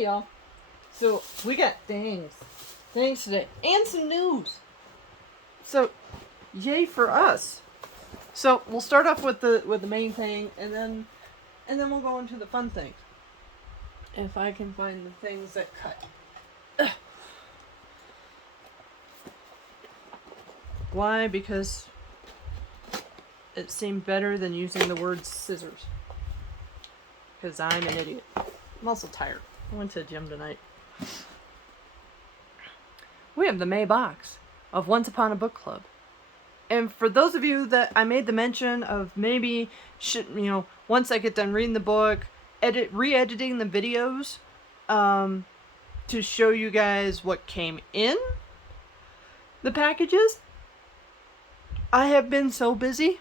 Hey y'all. So we got things today and some news. So yay for us. So we'll start off with the main thing and then we'll go into the fun things. If I can find the things that cut. Ugh. Why? Because it seemed better than using the word scissors. Because I'm an idiot. I'm also tired. I went to the gym tonight. We have the May box of Once Upon a Book Club. And for those of you that I made the mention of maybe, once I get done reading the book, re-editing the videos to show you guys what came in the packages, I have been so busy.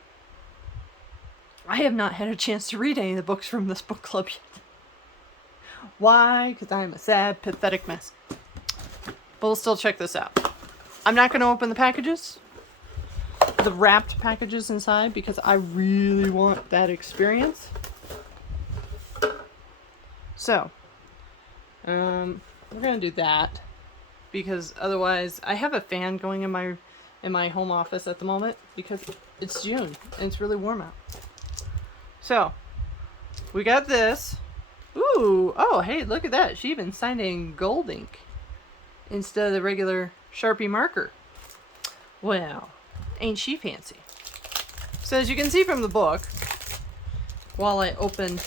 I have not had a chance to read any of the books from this book club yet. Why? Because I am a sad, pathetic mess. But we'll still check this out. I'm not going to open the packages, the wrapped packages inside, because I really want that experience. So, we're going to do that, because otherwise, I have a fan going in my home office at the moment, because it's June, and it's really warm out. So, we got this. Ooh, oh, hey, look at that. She even signed it in gold ink instead of the regular Sharpie marker. Well, ain't she fancy? So as you can see from the book, while I open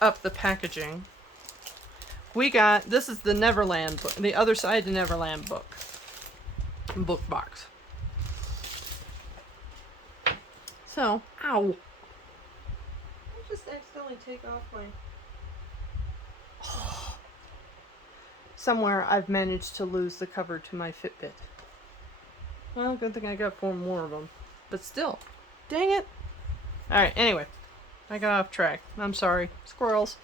up the packaging, we got, this is the Neverland book, the Other Side to Neverland book box. So, ow. I just accidentally take off my... Somewhere I've managed to lose the cover to my Fitbit. Well, good thing I got 4 more of them. But still, dang it. Alright, anyway. I got off track. I'm sorry. Squirrels.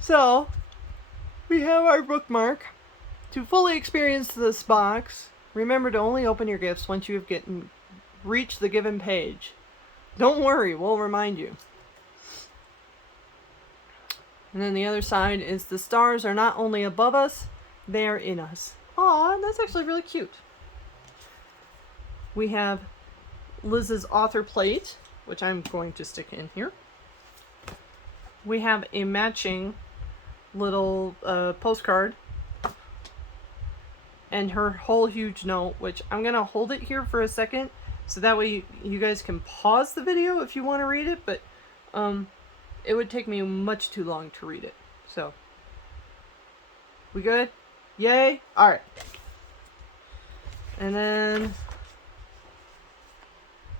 So, we have our bookmark. To fully experience this box, remember to only open your gifts once you have reached the given page. Don't worry, we'll remind you. And then the other side is the stars are not only above us, they are in us. Aw, that's actually really cute. We have Liz's author plate, which I'm going to stick in here. We have a matching little postcard. And her whole huge note, which I'm going to hold it here for a second. So that way you guys can pause the video if you want to read it. But it would take me much too long to read it. So, we good? Yay? Alright. And then...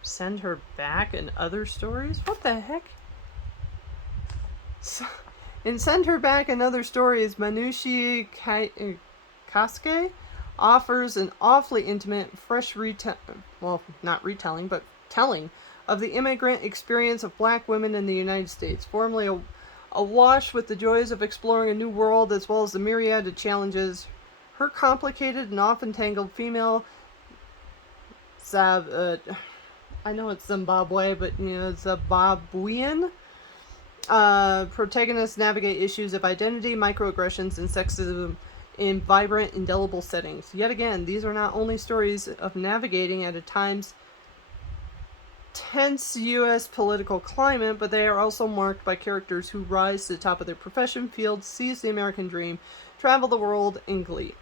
Send her back and other stories? What the heck? So, in Send Her Back and Other Stories, Manushi Kasuke offers an awfully intimate, fresh not retelling, but telling of the immigrant experience of black women in the United States, formerly awash with the joys of exploring a new world as well as the myriad of challenges. Her complicated and often tangled female I know it's Zimbabwe, but Zimbabwean protagonists navigate issues of identity, microaggressions, and sexism in vibrant, indelible settings. Yet again, these are not only stories of navigating at a times tense U.S. political climate, but they are also marked by characters who rise to the top of their profession, field, seize the American dream, travel the world in glee.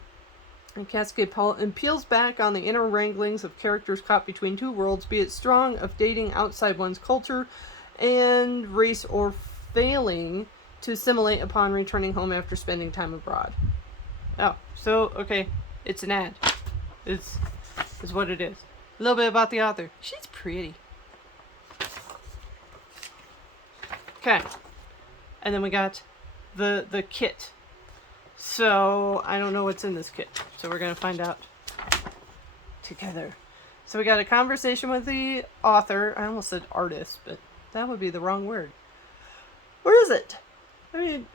And Kasuke peels back on the inner wranglings of characters caught between two worlds, be it strong of dating outside one's culture and race or failing to assimilate upon returning home after spending time abroad. Oh, so, okay, it's an ad. It's what it is. A little bit about the author. She's pretty. Okay. And then we got the kit. So, I don't know what's in this kit. So we're going to find out together. So we got a conversation with the author. I almost said artist, but that would be the wrong word. Where is it? I mean,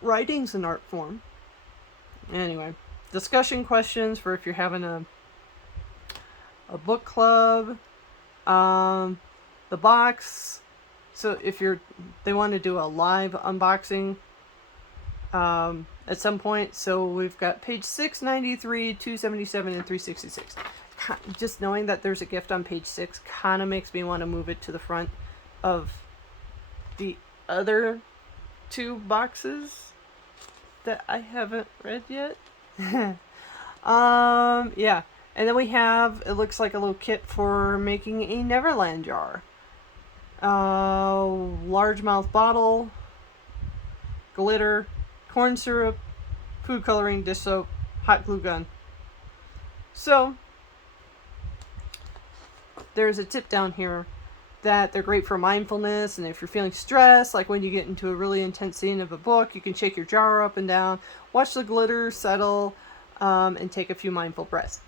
writing's an art form. Anyway, discussion questions for if you're having a book club. The box so if they want to do a live unboxing at some point. So we've got page 693, 277, and 366. Just knowing that there's a gift on page 6 kind of makes me want to move it to the front of the other 2 boxes that I haven't read yet. Yeah. And then we have, it looks like a little kit for making a Neverland jar. Largemouth bottle, glitter, corn syrup, food coloring, dish soap, hot glue gun. So, there's a tip down here that they're great for mindfulness, and if you're feeling stressed, like when you get into a really intense scene of a book, you can shake your jar up and down, watch the glitter settle, and take a few mindful breaths.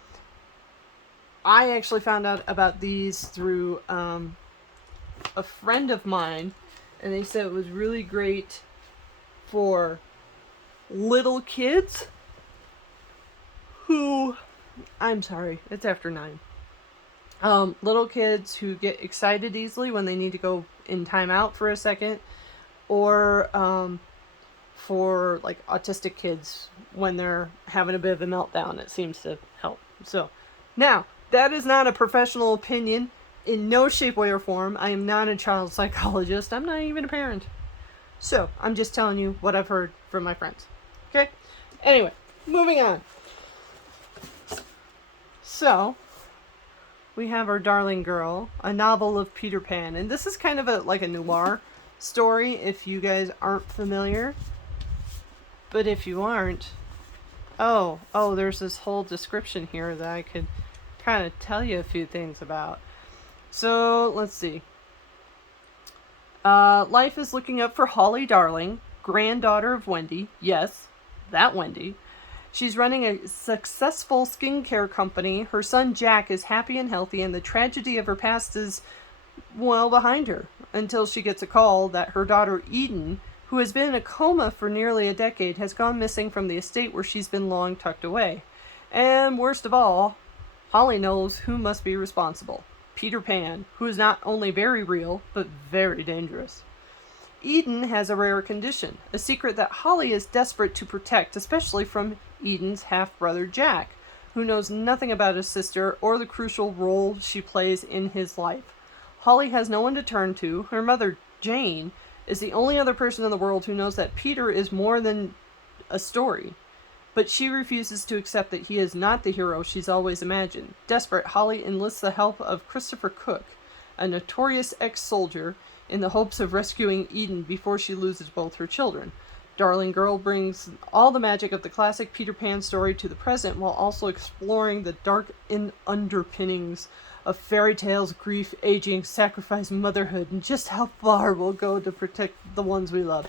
I actually found out about these through a friend of mine, and they said it was really great for little kids who, I'm sorry, it's after 9. Little kids who get excited easily when they need to go in timeout for a second, or for like autistic kids when they're having a bit of a meltdown. It seems to help. So, now, that is not a professional opinion in no shape, way, or form. I am not a child psychologist. I'm not even a parent. So, I'm just telling you what I've heard from my friends. Okay? Anyway, moving on. So, we have Our Darling Girl, a novel of Peter Pan. And this is kind of like a noir story, if you guys aren't familiar. But if you aren't, oh, there's this whole description here that I could kind of tell you a few things about. So, let's see. Life is looking up for Holly Darling, granddaughter of Wendy. Yes, that Wendy. She's running a successful skincare company. Her son Jack is happy and healthy, and the tragedy of her past is, well, behind her. Until she gets a call that her daughter Eden, who has been in a coma for nearly a decade, has gone missing from the estate where she's been long tucked away. And worst of all, Holly knows who must be responsible. Peter Pan, who is not only very real, but very dangerous. Eden has a rare condition, a secret that Holly is desperate to protect, especially from Eden's half-brother Jack, who knows nothing about his sister or the crucial role she plays in his life. Holly has no one to turn to. Her mother, Jane, is the only other person in the world who knows that Peter is more than a story. But she refuses to accept that he is not the hero she's always imagined. Desperate, Holly enlists the help of Christopher Cook, a notorious ex-soldier, in the hopes of rescuing Eden before she loses both her children. Darling Girl brings all the magic of the classic Peter Pan story to the present, while also exploring the dark underpinnings of fairy tales, grief, aging, sacrifice, motherhood, and just how far we'll go to protect the ones we love.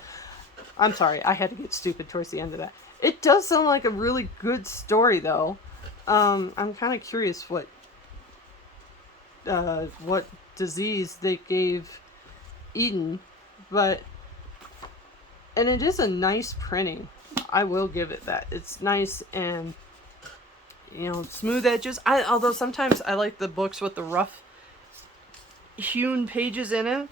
I'm sorry, I had to get stupid towards the end of that. It does sound like a really good story, though. I'm kind of curious what disease they gave Eden, and it is a nice printing. I will give it that. It's nice and, smooth edges. Although sometimes I like the books with the rough hewn pages in it.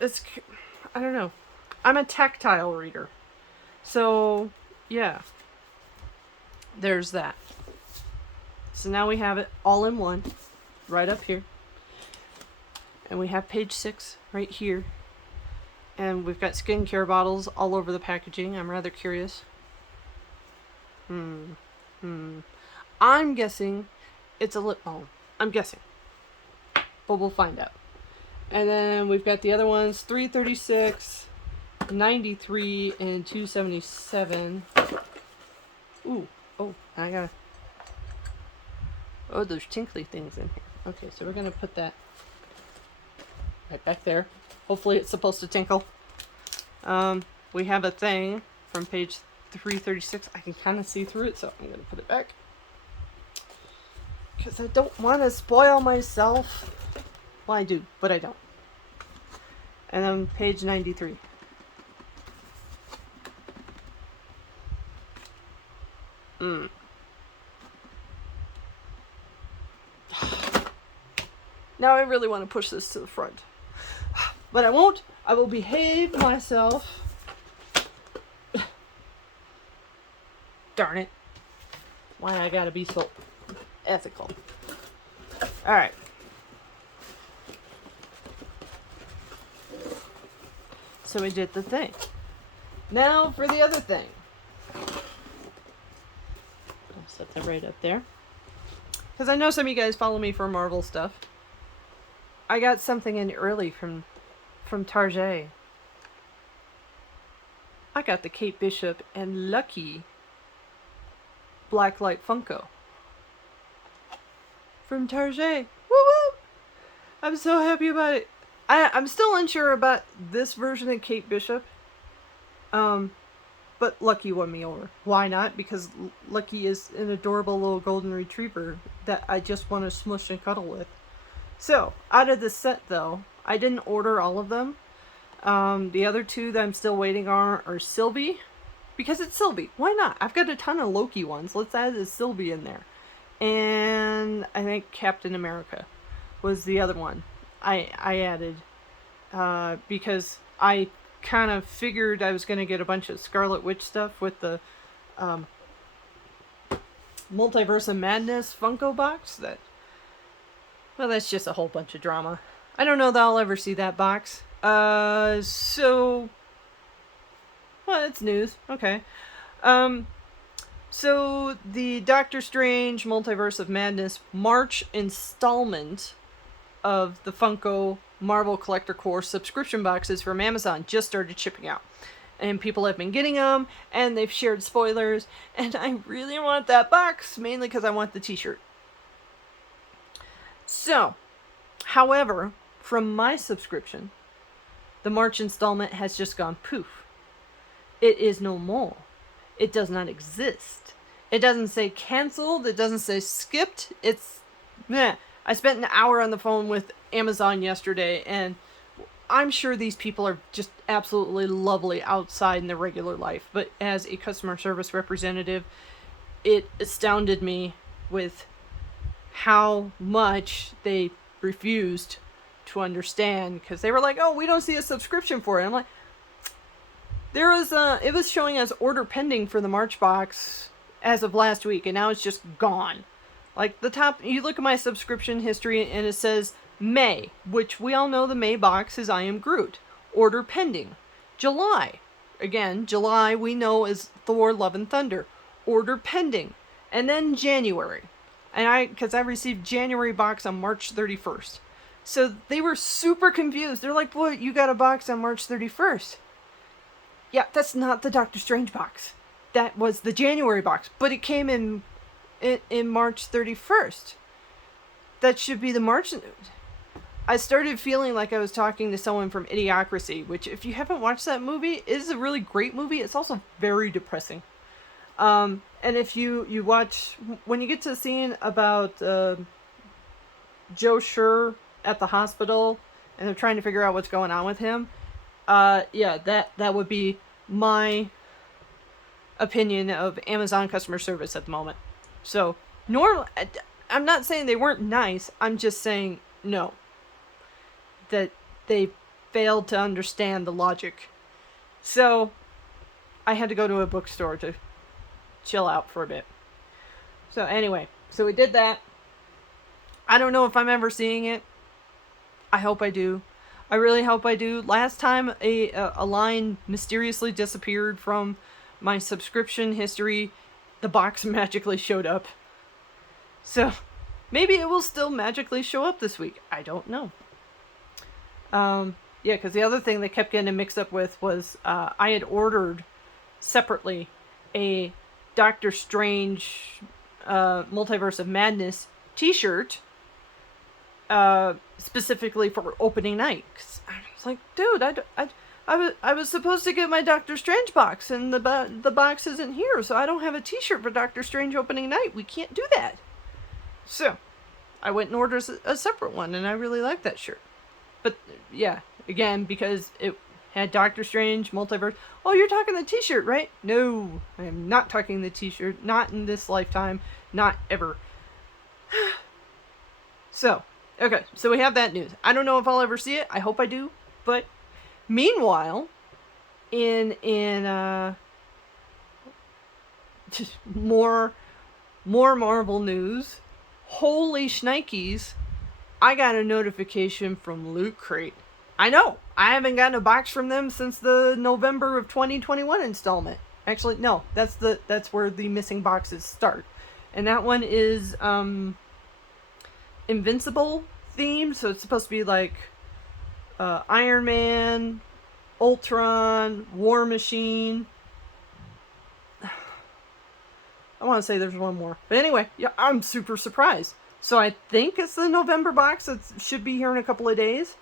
It's I don't know. I'm a tactile reader. So, yeah. There's that. So now we have it all in one, right up here. And we have page 6 right here. And we've got skincare bottles all over the packaging. I'm rather curious. I'm guessing it's a lip balm. I'm guessing. But we'll find out. And then we've got the other ones, 336, 93, and 277. There's tinkly things in here. Okay, so we're going to put that right back there. Hopefully it's supposed to tinkle. We have a thing from page 336. I can kind of see through it, so I'm going to put it back. Because I don't want to spoil myself. Well, I do, but I don't. And then page 93. Now I really want to push this to the front. But I won't. I will behave myself. Darn it. Why I gotta be so ethical? Alright. So we did the thing. Now for the other thing. I'll set that right up there. Because I know some of you guys follow me for Marvel stuff. I got something in early from Target. I got the Kate Bishop and Lucky Blacklight Funko from Target. Woo woo! I'm so happy about it. I'm still unsure about this version of Kate Bishop. But Lucky won me over. Why not? Because Lucky is an adorable little golden retriever that I just want to smush and cuddle with. So, out of the set though, I didn't order all of them. The other two that I'm still waiting on are Sylvie. Because it's Sylvie. Why not? I've got a ton of Loki ones. Let's add a Sylvie in there. And I think Captain America was the other one I added. Because I kind of figured I was going to get a bunch of Scarlet Witch stuff with the Multiverse of Madness Funko box. Well, that's just a whole bunch of drama. I don't know that I'll ever see that box. Well, it's news. Okay. So the Doctor Strange Multiverse of Madness March installment of the Funko Marvel Collector Core subscription boxes from Amazon just started shipping out. And people have been getting them, and they've shared spoilers, and I really want that box, mainly because I want the t-shirt. So, however, from my subscription, the March installment has just gone poof. It is no more. It does not exist. It doesn't say canceled. It doesn't say skipped. It's meh. I spent an hour on the phone with Amazon yesterday, and I'm sure these people are just absolutely lovely outside in their regular life. But as a customer service representative, it astounded me with how much they refused to understand, because they were like, oh, we don't see a subscription for it. I'm like, it was showing as order pending for the March box as of last week, and now it's just gone. Like the top, you look at my subscription history and it says May, which we all know the May box is I Am Groot. Order pending. July. Again, July we know is Thor Love and Thunder. Order pending. And then January. And because I received January box on March 31st. So they were super confused. They're like, boy, you got a box on March 31st. Yeah, that's not the Doctor Strange box. That was the January box. But it came in March 31st. That should be the March. I started feeling like I was talking to someone from Idiocracy, which if you haven't watched that movie, is a really great movie. It's also very depressing. And if you watch, when you get to the scene about Joe Schur at the hospital and they're trying to figure out what's going on with him, yeah, that would be my opinion of Amazon customer service at the moment. So, I'm not saying they weren't nice, I'm just saying no. That they failed to understand the logic. So, I had to go to a bookstore to chill out for a bit. So anyway, so we did that. I don't know if I'm ever seeing it. I hope I do. I really hope I do. Last time a line mysteriously disappeared from my subscription history, the box magically showed up. So, maybe it will still magically show up this week. I don't know. Yeah, because the other thing they kept getting mixed up with was I had ordered separately a Doctor Strange Multiverse of Madness t-shirt specifically for opening night. 'Cause I was like, dude, I was supposed to get my Doctor Strange box, and the box isn't here, so I don't have a t-shirt for Doctor Strange opening night. We can't do that. So, I went and ordered a separate one, and I really like that shirt. But, yeah, again, because it had Doctor Strange, Multiverse. Oh, you're talking the t-shirt, right? No, I am not talking the t-shirt. Not in this lifetime. Not ever. So, Okay, so we have that news. I don't know if I'll ever see it. I hope I do. But meanwhile, in more Marvel news, holy shnikes, I got a notification from Loot Crate. I know, I haven't gotten a box from them since the November of 2021 installment. Actually, no, that's where the missing boxes start. And that one is Invincible themed, so it's supposed to be like Iron Man, Ultron, War Machine. I want to say there's one more. But anyway, yeah, I'm super surprised. So I think it's the November box. It should be here in a couple of days.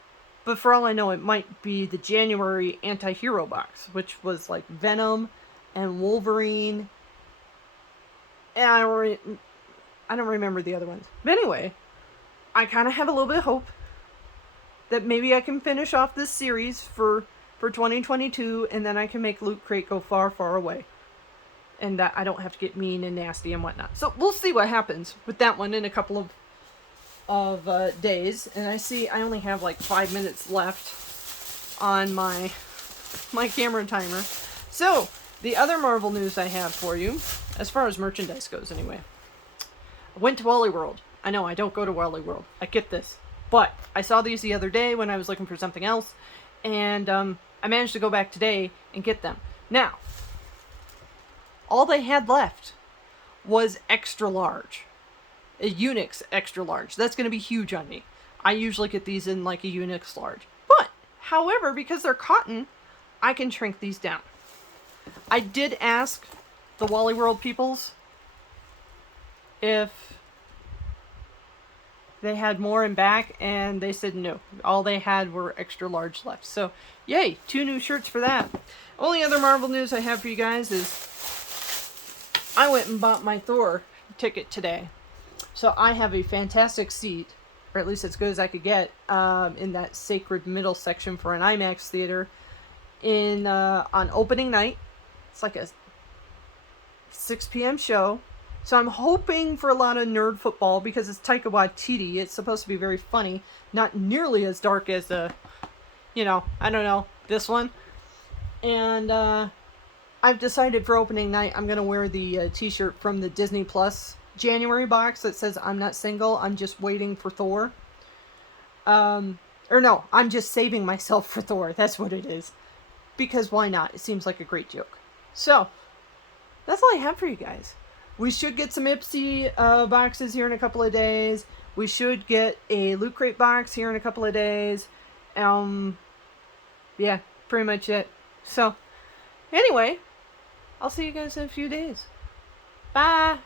But for all I know, it might be the January anti-hero box, which was like Venom and Wolverine. And I don't remember the other ones. But anyway, I kind of have a little bit of hope that maybe I can finish off this series for 2022, and then I can make Loot Crate go far, far away. And that I don't have to get mean and nasty and whatnot. So we'll see what happens with that one in a couple of days. And I see I only have like 5 minutes left on my camera timer. So the other Marvel news I have for you, as far as merchandise goes anyway. I went to Wally World. I know I don't go to Wally World. I get this. But I saw these the other day when I was looking for something else. And I managed to go back today and get them. Now, all they had left was extra large. A Unix extra large. That's going to be huge on me. I usually get these in like a Unix large. But, however, because they're cotton, I can shrink these down. I did ask the Wally World peoples if they had more in back, and they said no. All they had were extra large left. So, yay, 2 new shirts for that. Only other Marvel news I have for you guys is I went and bought my Thor ticket today. So I have a fantastic seat, or at least as good as I could get, in that sacred middle section for an IMAX theater on opening night. It's like a 6 p.m. show. So I'm hoping for a lot of nerd football because it's Taika Waititi. It's supposed to be very funny. Not nearly as dark as I don't know, this one. And I've decided for opening night I'm going to wear the t-shirt from the Disney Plus January box that says I'm not single, I'm just waiting for Thor. Or no, I'm just saving myself for Thor. That's what it is. Because why not? It seems like a great joke. So, that's all I have for you guys. We should get some Ipsy boxes here in a couple of days. We should get a Loot Crate box here in a couple of days. Yeah, pretty much it. So, anyway, I'll see you guys in a few days. Bye!